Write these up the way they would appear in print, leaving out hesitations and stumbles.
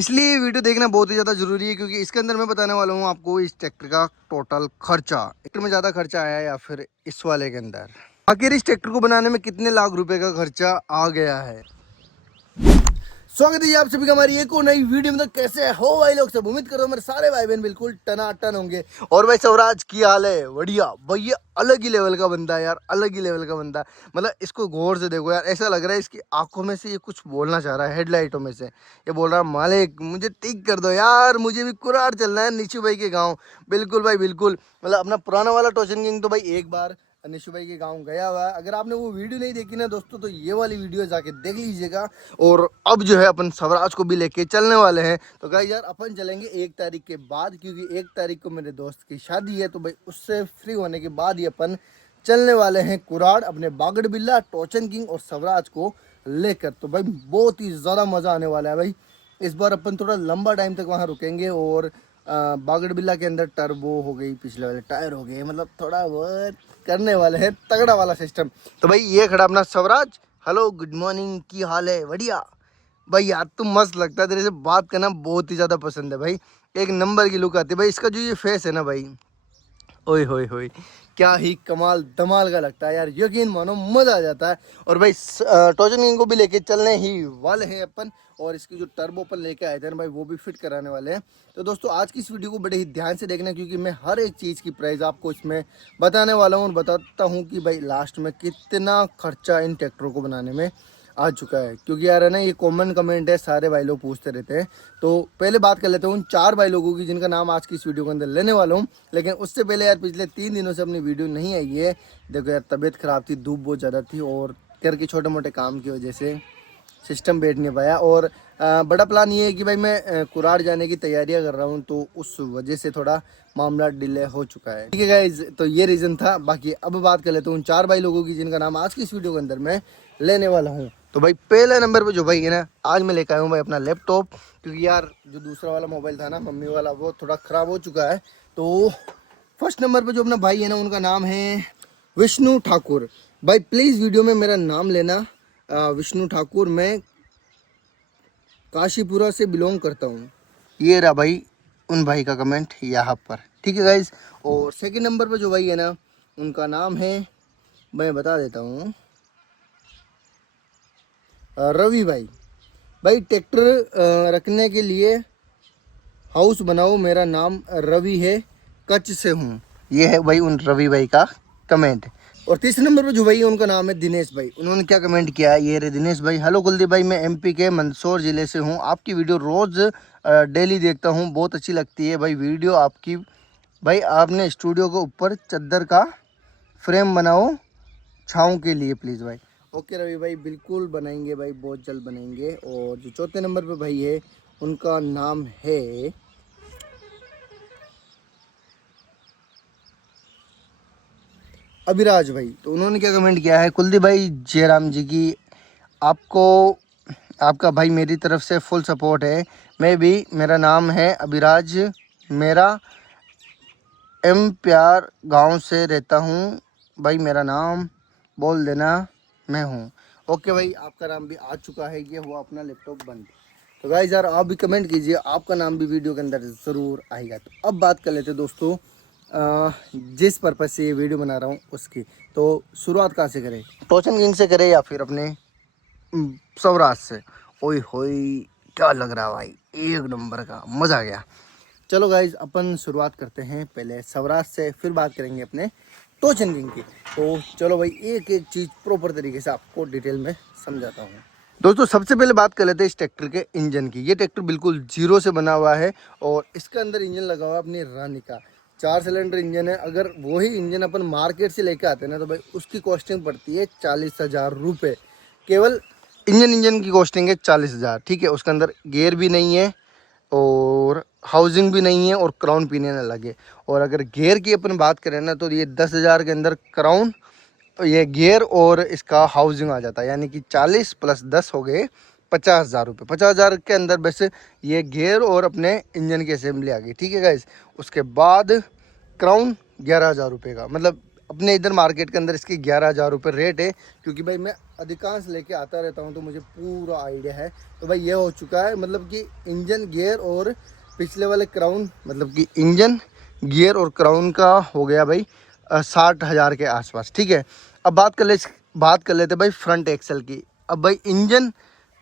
इसलिए ये वीडियो देखना बहुत ही ज़्यादा ज़रूरी है, क्योंकि इसके अंदर मैं बताने वाला हूँ आपको इस ट्रैक्टर का टोटल खर्चा, ट्रैक्टर में ज़्यादा खर्चा आया है या फिर इस वाले के अंदर, आखिर इस ट्रैक्टर को बनाने में कितने लाख रुपए का खर्चा आ गया है। स्वागत है जी आप सभी का हमारी एक और नई वीडियो में। तो कैसे हो भाई लोग, सब उम्मीद करो मेरे सारे भाई बहन बिल्कुल टनाटन होंगे। और भाई स्वराज की हाल है बढ़िया भाई, ये अलग ही लेवल का बंदा है यार, अलग ही लेवल का बंदा। मतलब इसको गौर से देखो यार, ऐसा लग रहा है इसकी आंखों में से ये कुछ बोलना चाह रहा है, हेडलाइटों में से ये बोल रहा है मालिक मुझे ठीक कर दो यार, मुझे भी कुरार चलना है निशु भाई के गाँव। बिल्कुल भाई बिल्कुल, मतलब अपना पुराना वाला टोचन किंग तो भाई एक बार निशु भाई के गांव गया हुआ है। अगर आपने वो वीडियो नहीं देखी ना दोस्तों, तो ये वाली वीडियो जाके देख लीजिएगा। और अब जो है अपन स्वराज को भी लेके चलने वाले हैं। तो गाइस यार अपन चलेंगे 1 तारीख के बाद, क्योंकि 1 तारीख को मेरे दोस्त की शादी है। तो भाई उससे फ्री होने के बाद ही अपन चलने वाले हैं कुराड़, अपने बागड़ बिल्ला, टोचन किंग और स्वराज को लेकर। तो भाई बहुत ही ज़्यादा मज़ा आने वाला है भाई। इस बार अपन थोड़ा लंबा टाइम तक वहाँ रुकेंगे। और बागड़ बिल्ला के अंदर टर्बो हो गई, पिछले वाले टायर हो गए, मतलब थोड़ा बहुत करने वाले हैं तगड़ा वाला सिस्टम। तो भाई ये खड़ा अपना स्वराज। हेलो गुड मॉर्निंग, की हाल है? बढ़िया भाई यार, तुम मस्त लगता है, तेरे से बात करना बहुत ही ज़्यादा पसंद है भाई। एक नंबर की लुक आती है भाई, इसका जो ये फेस है ना भाई, ओए होए होए, क्या ही कमाल धमाल का लगता है यार, यकीन मानो मजा आ जाता है। और भाई टोचन किंग को भी लेके चलने ही वाले हैं अपन। और इसकी जो टर्बो अपन लेके आए थे ना भाई, वो भी फिट कराने वाले हैं। तो दोस्तों आज की इस वीडियो को बड़े ही ध्यान से देखना, क्योंकि मैं हर एक चीज़ की प्राइस आपको इसमें बताने वाला हूँ और बताता हूँ कि भाई लास्ट में कितना खर्चा इन ट्रैक्टरों को बनाने में आ चुका है। क्योंकि यार है ना, ये कॉमन कमेंट है, सारे भाई लोग पूछते रहते हैं। तो पहले बात कर लेते हैं उन 4 भाई लोगों की जिनका नाम आज की इस वीडियो के अंदर लेने वाला हूँ। लेकिन उससे पहले यार पिछले 3 दिनों से अपनी वीडियो नहीं आई है। देखो यार तबीयत खराब थी, धूप बहुत ज़्यादा थी और घर के छोटे मोटे काम की वजह से सिस्टम बैठ नहीं पाया। और बड़ा प्लान ये है कि भाई मैं कुराड़ जाने की तैयारियां कर रहा हूँ, तो उस वजह से थोड़ा मामला डिले हो चुका है। ठीक है गाइज, तो ये रीज़न था। बाकी अब बात कर लेते हैं उन 4 भाई लोगों की जिनका नाम आज की इस वीडियो के अंदर मैं लेने वाला हूँ। तो भाई पहले नंबर पे जो भाई है ना, आज मैं लेकर आया हूँ भाई अपना लैपटॉप। क्योंकि यार जो दूसरा वाला मोबाइल था ना मम्मी वाला, वो थोड़ा ख़राब हो चुका है। तो फर्स्ट नंबर पे जो अपना भाई है ना, उनका नाम है विष्णु ठाकुर। भाई प्लीज़ वीडियो में मेरा नाम लेना, विष्णु ठाकुर। मैं काशीपुरा से बिलोंग करता हूँ। ये रहा भाई उन भाई का कमेंट यहाँ पर। ठीक है गाइज। और सेकंड नंबर पर जो भाई है ना, उनका नाम है, मैं बता देता हूँ, रवि भाई। भाई ट्रैक्टर रखने के लिए हाउस बनाओ, मेरा नाम रवि है, कच्छ से हूँ। ये है भाई उन रवि भाई का कमेंट। और तीसरे नंबर पर जो भाई है उनका नाम है दिनेश भाई। उन्होंने क्या कमेंट किया है, ये रे दिनेश भाई। हेलो कुलदीप भाई, मैं एमपी के मंदसौर ज़िले से हूँ, आपकी वीडियो रोज़ डेली देखता हूँ, बहुत अच्छी लगती है भाई वीडियो आपकी। भाई आपने स्टूडियो के ऊपर चादर का फ्रेम बनाओ छाँव के लिए प्लीज़ भाई। ओके रवि भाई, बिल्कुल बनाएंगे भाई, बहुत जल्द बनाएंगे। और जो चौथे नंबर पे भाई है, उनका नाम है अभिराज भाई। तो उन्होंने क्या कमेंट किया है, कुलदीप भाई जयराम जी की आपको, आपका भाई मेरी तरफ से फुल सपोर्ट है। मैं भी, मेरा नाम है अभिराज, मेरा एम प्यार गांव से रहता हूँ भाई, मेरा नाम बोल देना, मैं हूँ। ओके भाई, आपका नाम भी आ चुका है, ये हुआ अपना लैपटॉप बंद। तो गाइस यार आप भी कमेंट कीजिए, आपका नाम भी वीडियो के अंदर ज़रूर आएगा। तो अब बात कर लेते हैं दोस्तों जिस पर्पज़ से ये वीडियो बना रहा हूँ उसकी। तो शुरुआत कहाँ से करें, टोचन किंग से करें या फिर अपने स्वराज से? ओए होए, क्या लग रहा है भाई, एक नंबर का मज़ा आ गया। चलो गाइज अपन शुरुआत करते हैं पहले स्वराज से, फिर बात करेंगे अपने टोचन किंग की। तो चलो भाई एक एक चीज़ प्रॉपर तरीके से आपको डिटेल में समझाता हूँ। दोस्तों सबसे पहले बात कर लेते हैं इस ट्रैक्टर के इंजन की। ये ट्रैक्टर बिल्कुल जीरो से बना हुआ है और इसके अंदर इंजन लगा हुआ है अपनी रानी का। 4 सिलेंडर इंजन है। अगर वही इंजन अपन मार्केट से लेके आते हैं ना, तो भाई उसकी कॉस्टिंग पड़ती है 40,000 रुपये। केवल इंजन की कॉस्टिंग है 40,000। ठीक है, उसके अंदर गियर भी नहीं है और हाउसिंग भी नहीं है और क्राउन पिनियन अलग है। और अगर गियर की अपन बात करें ना, तो ये 10,000 के अंदर क्राउन, ये गियर और इसका हाउसिंग आ जाता है। यानी कि 40 + 10 हो गए 50,000 रुपये। 50,000 के अंदर बस ये गियर और अपने इंजन की असेंबली आ गई। ठीक है गाइस। उसके बाद क्राउन 11,000 रुपये का, मतलब अपने इधर मार्केट के अंदर इसकी 11,000 रुपये रेट है। क्योंकि भाई मैं अधिकांश लेके आता रहता हूँ तो मुझे पूरा आइडिया है। तो भाई ये हो चुका है, मतलब कि इंजन गियर और पिछले वाले क्राउन, मतलब कि इंजन गियर और क्राउन का हो गया भाई 60,000 के आसपास। ठीक है, अब बात कर लेते भाई फ्रंट एक्सल की। अब भाई इंजन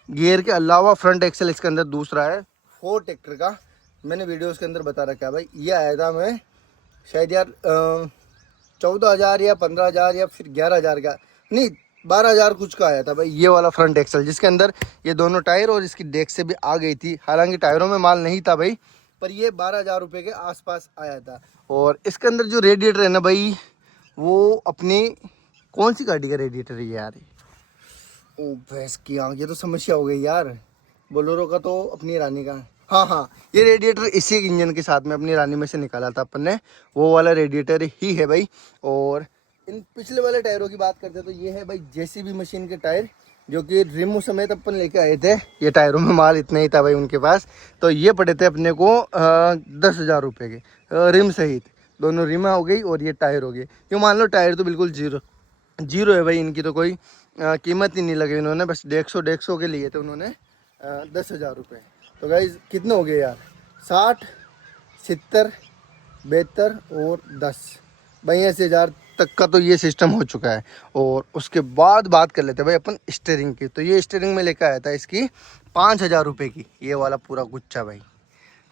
गियर के अलावा फ्रंट एक्सल इसके अंदर दूसरा है फोर्ड ट्रैक्टर का। मैंने वीडियोस के अंदर बता रखा है भाई, ये आया था मैं शायद यार 14,000 या 15,000 या फिर 11,000 का, नहीं 12,000 कुछ का आया था भाई ये वाला फ्रंट एक्सल, जिसके अंदर ये दोनों टायर और इसकी डेक से भी आ गई थी। हालांकि टायरों में माल नहीं था भाई, पर ये 12,000 रुपये के आसपास आया था। और इसके अंदर जो रेडिएटर है ना भाई, वो अपनी कौन सी गाड़ी का रेडिएटर है यार? ओ भैंस की आँख, ये तो समस्या हो गई यार। बोलेरो का तो अपनी रानी का, हाँ हाँ, ये रेडिएटर इसी इंजन के साथ में अपनी रानी में से निकाला था अपन ने, वो वाला रेडिएटर ही है भाई। और इन पिछले वाले टायरों की बात करते हैं तो ये है भाई जेसीबी मशीन के टायर, जो कि रिम समेत अपन लेके आए थे। ये टायरों में माल इतना ही था भाई उनके पास, तो ये पड़े थे अपने को 10,000 रुपये के रिम सहित। दोनों रिम हो गई और ये टायर हो गए। क्यों मान लो टायर तो बिल्कुल जीरो है भाई, इनकी तो कोई कीमत ही नहीं लगी। इन्होंने बस 150 के लिए थे उन्होंने 10,000 रुपये। तो गाइज कितने हो गए यार? 60, 70, 72 और 10, 82,000 तक का तो ये सिस्टम हो चुका है। और उसके बाद बात कर लेते हैं भाई अपन स्टीयरिंग की। तो ये स्टीयरिंग में लेकर आया था इसकी 5,000 रुपये की, ये वाला पूरा गुच्छा भाई।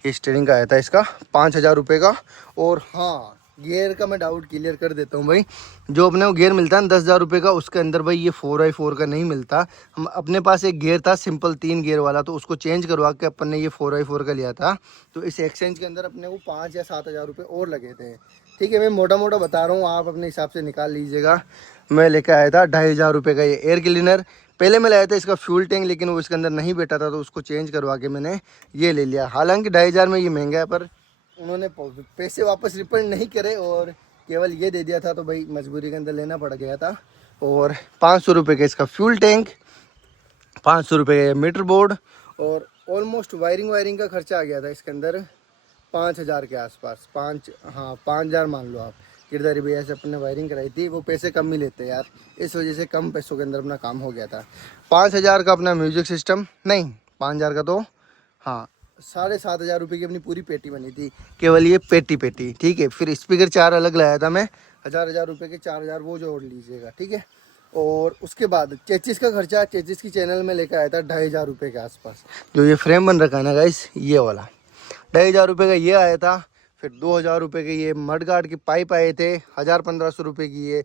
ये स्टीयरिंग का आया था इसका 5,000 रुपये का। और हाँ, गियर का मैं डाउट क्लियर कर देता हूँ भाई। जो अपने को गियर मिलता है ना 10,000 रुपये का, उसके अंदर भाई ये 4x4 का नहीं मिलता। हम अपने पास एक गियर था सिंपल 3 गियर वाला, तो उसको चेंज करवा के अपन ने ये 4x4 का लिया था। तो इस एक्सचेंज के अंदर अपने को 5 या 7,000 रुपये और लगे थे। ठीक है, मैं मोटा मोटा बता रहा हूँ, आप अपने हिसाब से निकाल लीजिएगा। मैं लेकर आया था 2,500 रुपये का ये एयर क्लीनर। पहले मैं लाया था इसका फ्यूल टैंक, लेकिन वो इसके अंदर नहीं बैठा था, तो उसको चेंज करवा के मैंने ये ले लिया। हालांकि 2,500 में ये महंगा है, पर उन्होंने पैसे वापस रिफंड नहीं करे और केवल ये दे दिया था, तो भाई मजबूरी के अंदर लेना पड़ गया था। और 500 रुपये का इसका फ्यूल टैंक, 500 रुपये का मीटर बोर्ड, और ऑलमोस्ट वायरिंग का खर्चा आ गया था इसके अंदर 5,000 के आसपास। 5,000 मान लो आप। गिरधारी भैया से अपने वायरिंग कराई थी, वो पैसे कम ही लेते यार, इस वजह से कम पैसों के अंदर अपना काम हो गया था। 5,000 का अपना म्यूजिक सिस्टम, नहीं 5,000 का तो हाँ 7,500 रुपये की अपनी पूरी पेटी बनी थी, केवल ये पेटी। ठीक है, फिर स्पीकर 4 अलग लाया था मैं, 1,000 रुपये के 4,000 वो जोड़ लीजिएगा। ठीक है, और उसके बाद चेचिस का खर्चा, चेचिस की चैनल में लेकर आया था 2,500 रुपये के आसपास। जो ये फ्रेम बन रखा है ना गाइस, ये वाला 2,500 रुपये का ये आया था। फिर 2,000 रुपये के ये मड गार्ड की पाइप आए थे। 1,000-1,500 रुपये की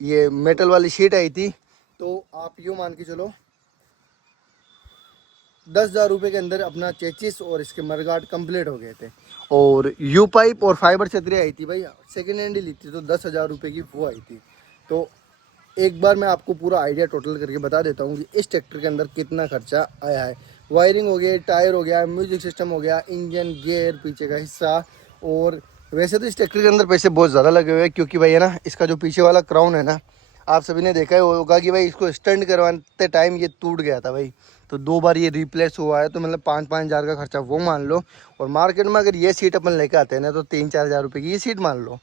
ये मेटल वाली शीट आई थी। तो आप यूँ मान के चलो 10,000 रुपये के अंदर अपना चेचिस और इसके मडगार्ड कंप्लीट हो गए थे। और यू पाइप और फाइबर छतरी आई थी भाई, सेकेंड हैंड ही ली थी, तो 10,000 रुपये की वो आई थी। तो एक बार मैं आपको पूरा आइडिया टोटल करके बता देता हूँ कि इस ट्रैक्टर के अंदर कितना खर्चा आया है। वायरिंग हो गया, टायर हो गया, म्यूजिक सिस्टम हो गया, इंजन, गियर, पीछे का हिस्सा। और वैसे तो इस ट्रैक्टर के अंदर पैसे बहुत ज़्यादा लगे हुए हैं, क्योंकि भाई है ना, इसका जो पीछे वाला क्राउन है ना, आप सभी ने देखा है होगा कि भाई इसको स्टैंड करवाते टाइम ये टूट गया था भाई। तो 2 बार ये रिप्लेस हुआ है, तो मतलब 5-5 हज़ार का खर्चा वो मान लो। और मार्केट में अगर ये सीट अपन लेके आते हैं ना, तो 3-4 हज़ार रुपये की ये सीट मान लो।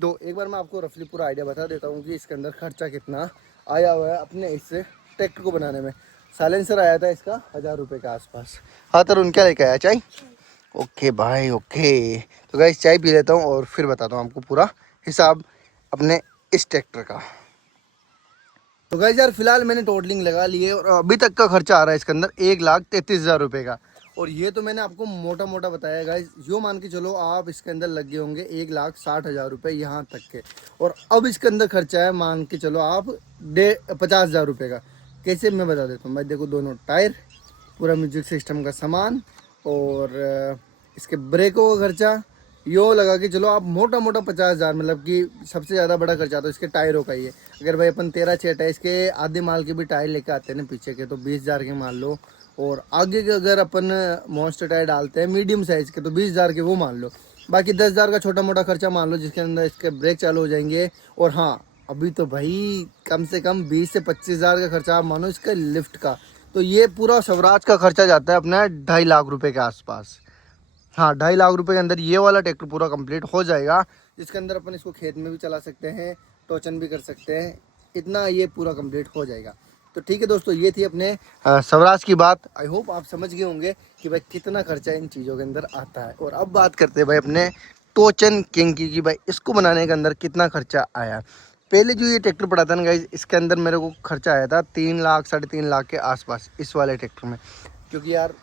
तो एक बार मैं आपको रफली पूरा आइडिया बता देता हूँ कि इसके अंदर खर्चा कितना आया हुआ है अपने इस ट्रैक्टर को बनाने में। साइलेंसर आया था इसका 1,000 रुपये के आसपास। हाँ तरुण, क्या लेके आया? चाय? ओके भाई, ओके। तो गाइस चाय पी लेता हूँ और फिर बताता हूँ आपको पूरा हिसाब अपने इस ट्रैक्टर का। तो गाइस यार फिलहाल मैंने टोटलिंग लगा ली है, और अभी तक का खर्चा आ रहा है इसके अंदर 1,33,000 रुपये का। और ये तो मैंने आपको मोटा मोटा बताया गाइस, यो मान के चलो आप इसके अंदर लग गए होंगे 1,60,000 रुपये यहाँ तक के। और अब इसके अंदर खर्चा है मान के चलो आप 50,000 रुपये का। कैसे, मैं बता देता हूँ भाई। देखो, दोनों टायर, पूरा म्यूजिक सिस्टम का सामान, और इसके ब्रेकों का खर्चा, यो लगा के चलो आप मोटा मोटा 50,000। मतलब कि सबसे ज़्यादा बड़ा खर्चा तो इसके टायरों का ही है। अगर भाई अपन 13 है इसके आधे माल के भी टायर लेके आते हैं ना पीछे के, तो 20,000 के मान लो। और आगे के अगर अपन मॉन्स्टर टायर डालते हैं मीडियम साइज़ के, तो 20,000 के वो मान लो। बाकी 10,000 का छोटा मोटा खर्चा मान लो, जिसके अंदर इसके ब्रेक चालू हो जाएंगे। और हाँ, अभी तो भाई कम से कम 20 से 25,000 का खर्चा आप मानो इसका लिफ्ट का। तो ये पूरा स्वराज का खर्चा जाता है अपना 2.5 लाख रुपए के आसपास। हाँ, 2.5 लाख रुपए के अंदर ये वाला ट्रैक्टर पूरा कंप्लीट हो जाएगा, जिसके अंदर अपन इसको खेत में भी चला सकते हैं, टोचन भी कर सकते हैं। इतना ये पूरा कंप्लीट हो जाएगा। तो ठीक है दोस्तों, ये थी अपने स्वराज की बात। आई होप आप समझ गए होंगे कि भाई कितना खर्चा इन चीज़ों के अंदर आता है। और अब बात करते हैं भाई अपने टोचन किंग की, कि भाई इसको बनाने के अंदर कितना खर्चा आया। पहले जो ये ट्रैक्टर पड़ा था ना गाइस, इसके अंदर मेरे को खर्चा आया था 3 लाख 3.5 लाख के आसपास इस वाले ट्रैक्टर में। क्योंकि यार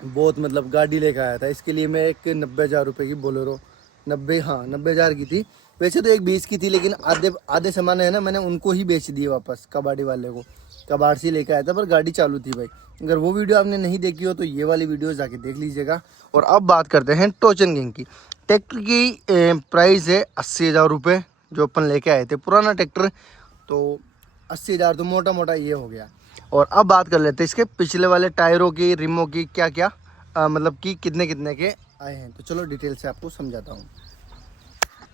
बहुत मतलब गाड़ी लेकर आया था इसके लिए मैं, एक 90,000 रुपये की बोलेरो, 90,000 की थी। वैसे तो एक 20 की थी, लेकिन आधे आधे सामान है ना, मैंने उनको ही बेच दिए वापस, कबाड़ी वाले को। कबाड़ से लेकर आया था पर गाड़ी चालू थी भाई। अगर वो वीडियो आपने नहीं देखी हो तो ये वाली वीडियो जाके देख लीजिएगा। और अब बात करते हैं टोचन किंग की। ट्रैक्टर की प्राइस है 80,000 रुपये, जो अपन लेके आए थे पुराना ट्रैक्टर। तो 80,000 तो मोटा मोटा ये हो गया। और अब बात कर लेते हैं इसके पिछले वाले टायरों की, रिमों की, क्या क्या मतलब कि कितने कितने के आए हैं। तो चलो डिटेल से आपको समझाता हूँ।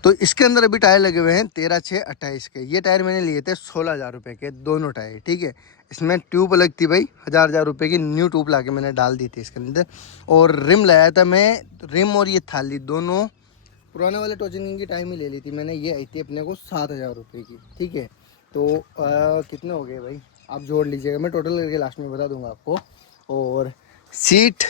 तो इसके अंदर अभी टायर लगे हुए हैं 13, 6, 28 के। ये टायर मैंने लिए थे 16,000 रुपये के, दोनों टायर, ठीक है। इसमें ट्यूब अलग थी भाई, 1,000 रुपये की न्यू ट्यूब ला के मैंने डाल दी थी इसके अंदर। और रिम लाया था मैं, रिम और ये थाली दोनों पुराने वाले टोचन की टाइम ही ले ली थी मैंने। ये आई थी अपने को 7,000 रुपये की, ठीक है। तो कितने हो गए भाई, आप जोड़ लीजिएगा, मैं टोटल करके लास्ट में बता दूंगा आपको। और सीट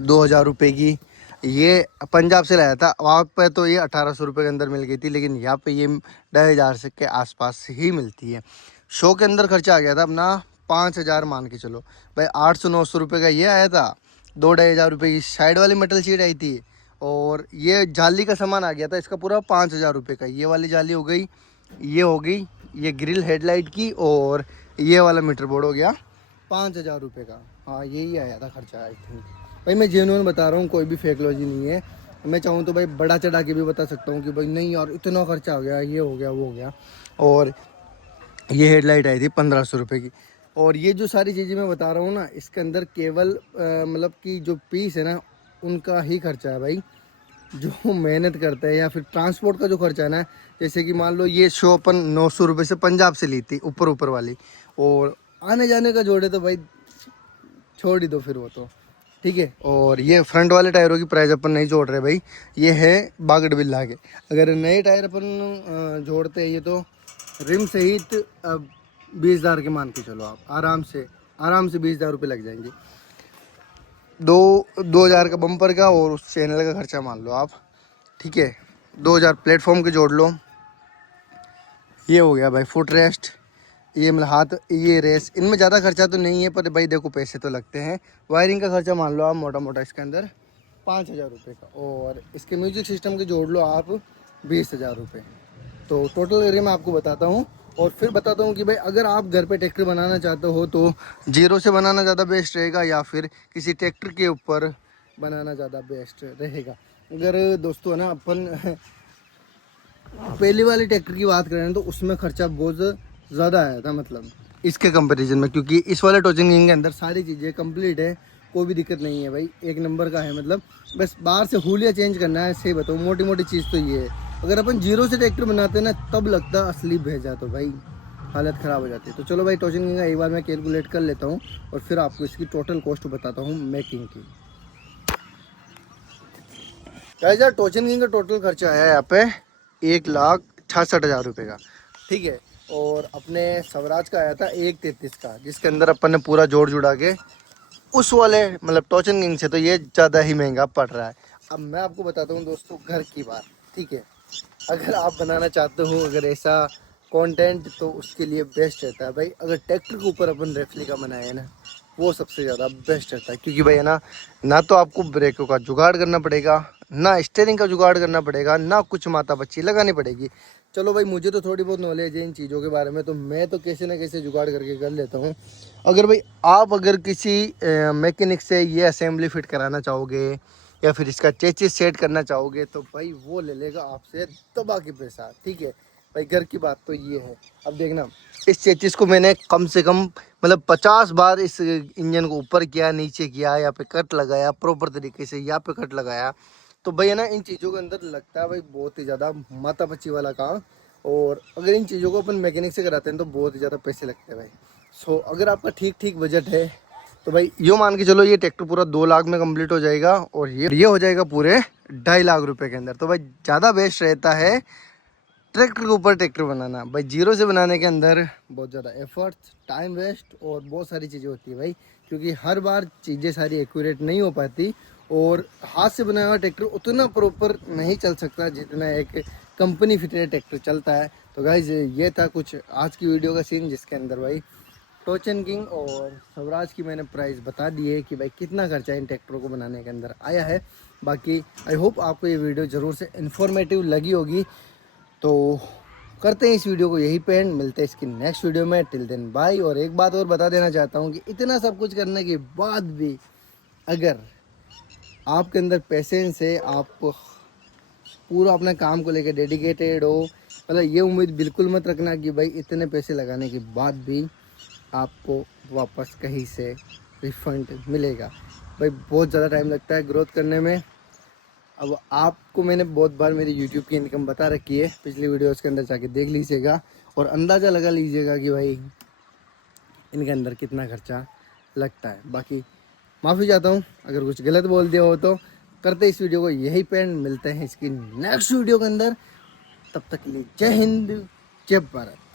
2,000 रुपये की, ये पंजाब से लाया था। वहाँ पे तो ये 1,800 रुपये के अंदर मिल गई थी, लेकिन यहाँ पे ये 2,500 से के आसपास ही मिलती है। शो के अंदर खर्चा आ गया था अपना 5,000 मान के चलो भाई। 800-900 रुपये का ये आया था। 2-2,500 रुपये की साइड वाली मेटल शीट आई थी। और ये जाली का सामान आ गया था इसका पूरा 5,000 रुपये का। ये वाली जाली हो गई, ये हो गई, ये ग्रिल हेडलाइट की, और ये वाला मीटर बोर्ड हो गया 5,000 रुपये का। हाँ यही आया था खर्चा आई थिंक भाई। मैं जेन्युइन बता रहा हूँ, कोई भी फेक लॉजी नहीं है। मैं चाहूँ तो भाई बड़ा चढ़ा के भी बता सकता हूँ कि भाई नहीं यार इतना खर्चा आ गया, ये हो गया, वो हो गया। और ये हेडलाइट आई थी 1,500 रुपये की। और ये जो सारी चीज़ें मैं बता रहा हूँ ना, इसके अंदर केवल मतलब कि जो पीस है ना, उनका ही खर्चा है भाई। जो मेहनत करते हैं या फिर ट्रांसपोर्ट का जो खर्चा है ना, जैसे कि मान लो ये शो अपन 900 रुपये से पंजाब से ली थी, ऊपर ऊपर वाली। और आने जाने का जोड़े तो भाई छोड़ ही दो फिर वो तो, ठीक है। और ये फ्रंट वाले टायरों की प्राइस अपन नहीं जोड़ रहे भाई, ये है बागड़ बिल्ला के। अगर नए टायर अपन जोड़ते हैं ये तो रिम सहित 20,000 के मान के चलो आप, आराम से 20,000 रुपये लग जाएंगे। 2,000 का बम्पर का और उस चैनल का खर्चा मान लो आप, ठीक है। 2,000 प्लेटफॉर्म के जोड़ लो, ये हो गया भाई। फुट रेस्ट, ये मतलब हाथ, ये रेस, इनमें ज़्यादा खर्चा तो नहीं है, पर भाई देखो पैसे तो लगते हैं। वायरिंग का खर्चा मान लो आप मोटा मोटा इसके अंदर 5,000 रुपये का। और इसके म्यूजिक सिस्टम के जोड़ लो आप 20,000 रुपये। तो टोटल एरिया मैं आपको बताता हूँ। और फिर बताता हूँ कि भाई अगर आप घर पे ट्रैक्टर बनाना चाहते हो तो जीरो से बनाना ज़्यादा बेस्ट रहेगा, या फिर किसी ट्रैक्टर के ऊपर बनाना ज़्यादा बेस्ट रहेगा। अगर दोस्तों है ना अपन पहली वाली ट्रैक्टर की बात करें तो उसमें खर्चा बहुत ज़्यादा आया था, मतलब इसके कंपैरिजन में। क्योंकि इस वाले टोचन किंग के अंदर सारी चीज़ें कंप्लीट है, कोई भी दिक्कत नहीं है भाई, एक नंबर का है। मतलब बस बाहर से हुलिया चेंज करना है, सही बताऊँ मोटी मोटी चीज़ तो ये है। अगर अपन जीरो से ट्रैक्टर बनाते हैं ना, तब लगता असली भेजा तो भाई हालत ख़राब हो जाती है। तो चलो भाई टोचन किंग का एक बार मैं कैलकुलेट कर लेता हूँ और फिर आपको इसकी टोटल कॉस्ट बताता हूँ मेकिंग की। यार टोचन किंग का टोटल खर्चा है यहाँ पे 1,66,000 रुपये का, ठीक है। और अपने स्वराज का आया था 1,33 का, जिसके अंदर अपन ने पूरा जोड़ जुड़ा के उस वाले मतलब टोचन किंग से तो ये ज़्यादा ही महंगा पड़ रहा है। अब मैं आपको बताता हूँ दोस्तों घर की बात, ठीक है। अगर आप बनाना चाहते हो अगर ऐसा कंटेंट, तो उसके लिए बेस्ट रहता है भाई अगर ट्रैक्टर के ऊपर अपन रेप्लिका बनाए ना, वो सबसे ज़्यादा बेस्ट रहता है। क्योंकि भाई है ना तो आपको ब्रेकों का जुगाड़ करना पड़ेगा, ना स्टीयरिंग का जुगाड़ करना पड़ेगा, ना कुछ माथा पच्ची लगानी पड़ेगी। चलो भाई मुझे तो थोड़ी बहुत नॉलेज है इन चीज़ों के बारे में, तो मैं तो कैसे ना कैसे जुगाड़ करके कर लेता हूँ। अगर भाई आप अगर किसी मैकेनिक से ये असेंबली फिट कराना चाहोगे या फिर इसका चेचिस सेट करना चाहोगे, तो भाई वो ले लेगा आपसे दबा के पैसा, ठीक है भाई। घर की बात तो ये है। अब देखना, इस चेचिस को मैंने कम से कम मतलब 50 बार इस इंजन को ऊपर किया, नीचे किया, यहाँ पे कट लगाया प्रॉपर तरीके से, यहाँ पे कट लगाया। तो भाई है ना इन चीज़ों के अंदर लगता है भाई बहुत ही ज़्यादा माथा पच्ची वाला काम। और अगर इन चीज़ों को अपन मैकेनिक से कराते हैं तो बहुत ही ज़्यादा पैसे लगते हैं भाई। सो अगर आपका ठीक ठीक बजट है तो भाई यो मान के चलो ये ट्रैक्टर पूरा 2 लाख में कंप्लीट हो जाएगा, और ये हो जाएगा पूरे 2.5 लाख रुपए के अंदर। तो भाई ज़्यादा बेस्ट रहता है ट्रैक्टर के ऊपर ट्रैक्टर बनाना भाई, जीरो से बनाने के अंदर बहुत ज़्यादा एफर्ट्स, टाइम वेस्ट और बहुत सारी चीज़ें होती है भाई, क्योंकि हर बार चीज़ें सारी एक्यूरेट नहीं हो पाती और हाथ से बनाया हुआ ट्रैक्टर उतना प्रॉपर नहीं चल सकता जितना एक कंपनी फिटेड ट्रैक्टर चलता है। तो गाइज ये था कुछ आज की वीडियो का सीन, जिसके अंदर भाई टोचन किंग और स्वराज की मैंने प्राइस बता दी है कि भाई कितना खर्चा इन ट्रैक्टरों को बनाने के अंदर आया है। बाकी आई होप आपको ये वीडियो ज़रूर से इन्फॉर्मेटिव लगी होगी। तो करते हैं इस वीडियो को यहीं पे एंड, मिलते हैं इसकी नेक्स्ट वीडियो में। Till then bye. और एक बात और बता देना चाहता हूँ कि इतना सब कुछ करने के बाद भी अगर आपके अंदर पेशेंस है, आप पूरा अपने काम को लेकर डेडिकेटेड हो, मतलब ये उम्मीद बिल्कुल मत रखना कि भाई इतने पैसे लगाने के बाद भी आपको वापस कहीं से रिफंड मिलेगा। भाई बहुत ज़्यादा टाइम लगता है ग्रोथ करने में। अब आपको मैंने बहुत बार मेरी यूट्यूब की इनकम बता रखी है, पिछली वीडियोस के अंदर जाके देख लीजिएगा और अंदाज़ा लगा लीजिएगा कि भाई इनके अंदर कितना खर्चा लगता है। बाकी माफ़ी चाहता हूँ अगर कुछ गलत बोल दिया हो तो। करते इस वीडियो को यही पे एंड, मिलते हैं इसकी नेक्स्ट वीडियो के अंदर। तब तक के लिए जय हिंद, जय भारत।